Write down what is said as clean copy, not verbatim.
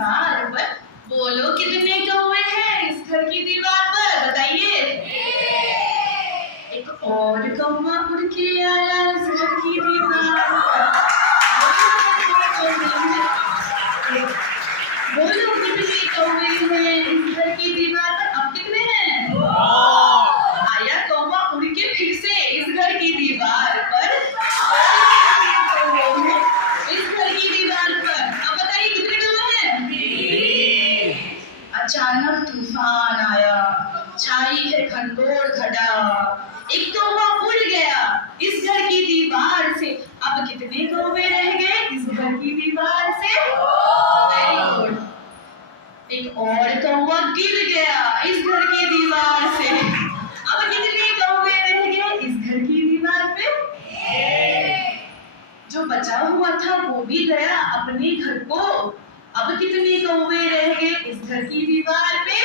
दीवार पर। बोलो कितने कौवे हैं इस घर की दीवार पर, बताइए। एक और कौवा उड़ के आया इस घर की दीवार पर। बोलो कितने कौवे हैं इस घर की दीवार पर। अब कितने हैं? आया कौवा उड़ के फिर से इस घर की दीवार पर। इस घर की दीवार पर। अब बताइए कितने कौवे हैं? अचानक तूफान आया, छाई है घनघोर घटा, एक कौवा उड़ गया इस घर की दीवार से। अब कितने कौवे रह गए इस घर की दीवार से? Very good. एक और कौवा गिर गया इस घर की दीवार से। अब कितने कौवे रह गए इस घर की दीवार पे? जो बचा हुआ था वो भी गया अपने घर को। अब कितने कौवे रह गए इस घर की दीवार पे?